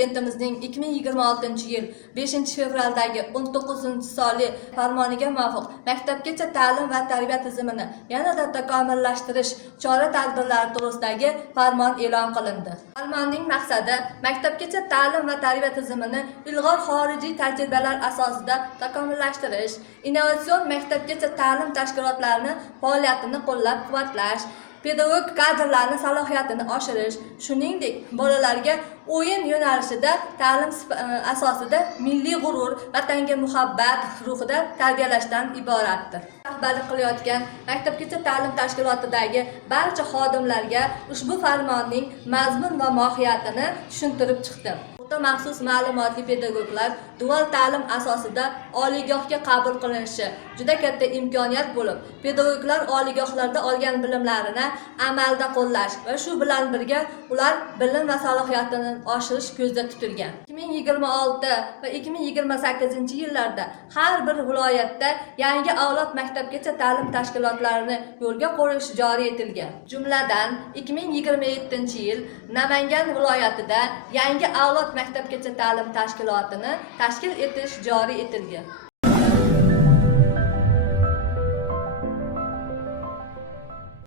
Prezidentimizning 2026-yil 5-fevraldagi 19-sonli farmoniga muvofiq maktabgacha ta'lim va tarbiya tizimini yanada takomillashtirish chora-tadbirlari to'g'risidagi farmon e'lon qilindi. Farmonning maqsadi maktabgacha ta'lim va tarbiya tizimini ilg'or xorijiy tajribalar asosida takomillashtirish, innovatsion maktabgacha ta'lim tashkilotlarini faoliyatini qo'llab-quvvatlash, pedagog kadrlarning salohiyatini oshirish, shuningdek, bolalarga o'yin yo'nalishida ta'lim asosida milliy g'urur, vatanga muhabbat ruhida tarbiyalashdan iboratdir. Rahbarlik qilayotgan maktabgacha ta'lim tashkilotidagi barcha xodimlarga ushbu farmonning mazmun va mohiyatini tushuntirib chiqdim. Maxsus ma'lumotli pedagoglar dual ta'lim asosida oliygohga qabul qilinishi juda katta imkoniyat bo'lib, pedagoglar oliygohlarda olgan bilimlarini amalda qo'llash va shu bilan birga ular bilim va salohiyatini oshirish ko'zda tutilgan. 2026 va 2028-yillarda har bir viloyatda yangi avlod maktabgacha ta'lim tashkilotlarini yo'lga qo'yish joriy etilgan. Jumladan, 2027-yil Namangan viloyatida yangi avlod maktabgacha ta'lim tashkilotini tashkil etish joriy etilgan.